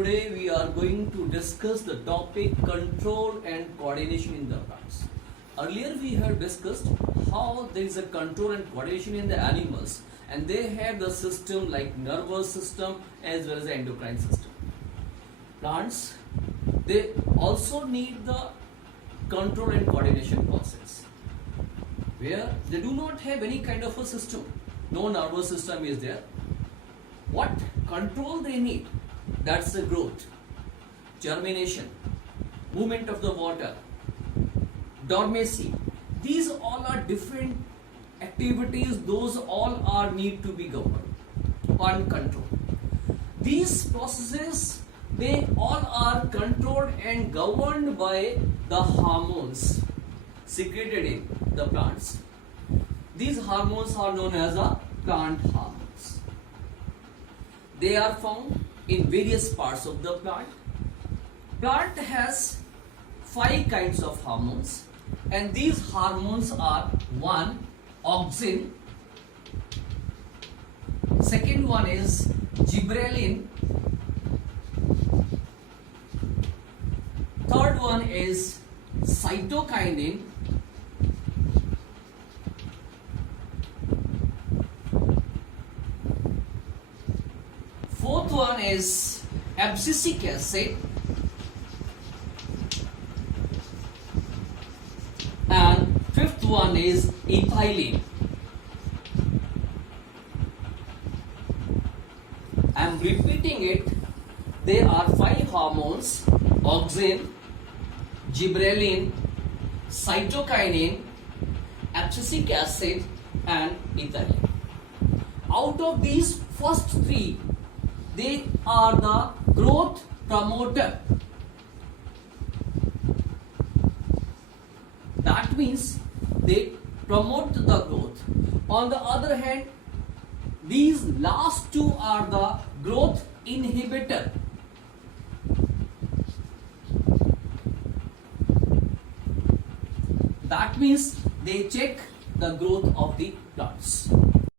Today we are going to discuss the topic control and coordination in the plants. Earlier we have discussed how there is a control and coordination in the animals, and they have the system like nervous system as well as the endocrine system. Plants, they also need the control and coordination process, where they do not have any kind of a system. No nervous system is there. What control they need? That's the growth, germination, movement of the water, dormancy. These all are different activities. Those all are need to be governed and controlled. These processes, they all are controlled and governed by the hormones secreted in the plants. These hormones are known as the plant hormones. They are found in various parts of the plant. Plant has 5 kinds of hormones, and these hormones are: 1, auxin, second one is gibberellin, third one is cytokinin, fourth one is abscisic acid, and fifth one is ethylene. I am repeating it. There are 5 hormones: auxin, gibberellin, cytokinin, abscisic acid, and ethylene. Out of these first 3, they are the growth promoter. That means they promote the growth. On the other hand, these last 2 are the growth inhibitor. That means they check the growth of the plants.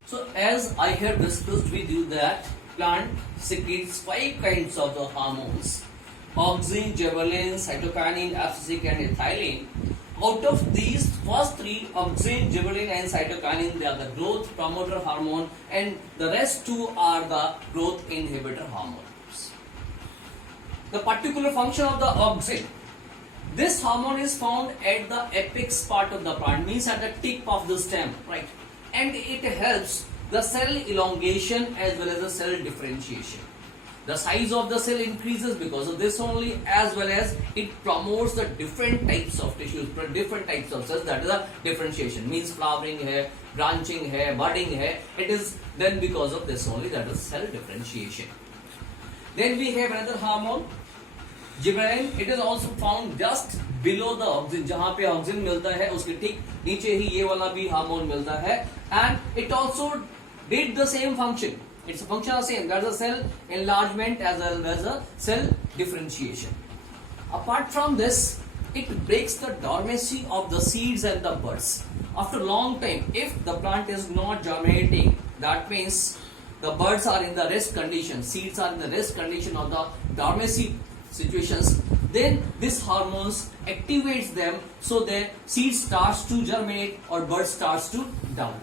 So as I have discussed with you that plant secretes 5 kinds of the hormones: auxin, gibberellin, cytokinin, abscisic, and ethylene. Out of these first 3, auxin, gibberellin, and cytokinin, they are the growth promoter hormone, and the rest 2 are the growth inhibitor hormones. The particular function of the auxin: this hormone is found at the apex part of the plant, means at the tip of the stem, right? And it helps the cell elongation as well as the cell differentiation. The size of the cell increases because of this only, as well as it promotes the different types of tissues, different types of cells. That is a differentiation, means flowering hai, branching hai, budding hai. It is then because of this only, that is cell differentiation. Then we have another hormone, gibberellin. It is also found just below the auxin. जहाँ पे auxin मिलता है उसके ठीक नीचे ही ये वाला भी हार्मोन मिलता है, and it also did the same function. It's a function of same. There's a cell enlargement as well as a cell differentiation. Apart from this, it breaks the dormancy of the seeds and the buds. After a long time, if the plant is not germinating, that means the buds are in the rest condition, seeds are in the rest condition of the dormancy situations, then this hormones activates them so that seed starts to germinate or bud starts to develop.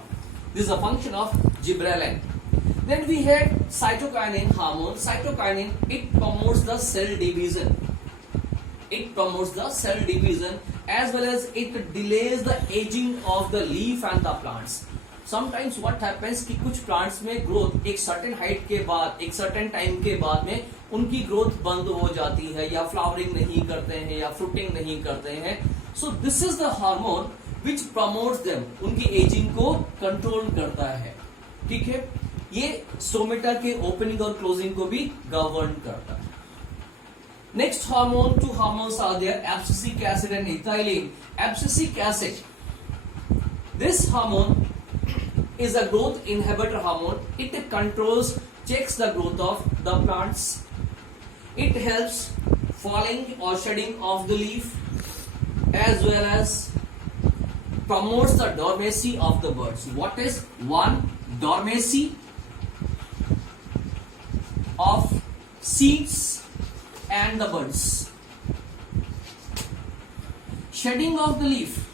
This is a function of gibberellin. Then we had cytokinin hormone. Cytokinin, it promotes the cell division. It promotes the cell division as well as it delays the aging of the leaf and the plants. Sometimes what happens कि कुछ plants में growth एक certain height के बाद, एक certain time के बाद में उनकी growth बंद हो जाती है, या flowering नहीं करते हैं, या fruiting नहीं करते हैं. So this is the hormone which promotes them. उनकी aging को control करता है. ठीक है? ये स्टोमेटा के ओपनिंग और क्लोजिंग को भी गवर्न करता है. Next hormone, 2 hormones are there, abscisic acid and ethylene. Abscisic acid, this hormone is a growth inhibitor hormone. It controls, checks the growth of the plants. It helps falling or shedding of the leaf as well as promotes the dormancy of the buds. What is 1? Dormancy of seeds and the buds. Shedding of the leaf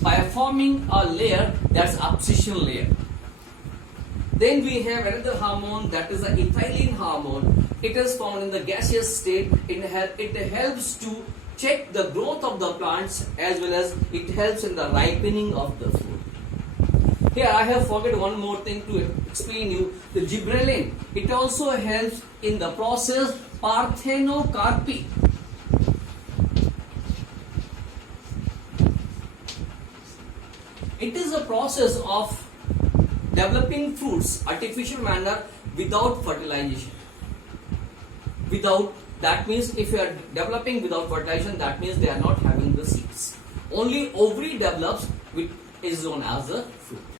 by forming a layer, that's abscission layer. Then we have another hormone, that is the ethylene hormone. It is found in the gaseous state. It helps to check the growth of the plants as well as it helps in the ripening of the fruit. Here I have forgot one more thing to explain you. The gibberellin, it also helps in the process parthenocarpy. It is a process of developing fruits artificial manner without fertilization. That means if you are developing without fertilization, that means they are not having the seeds. Only ovary develops, which is known as a fruit.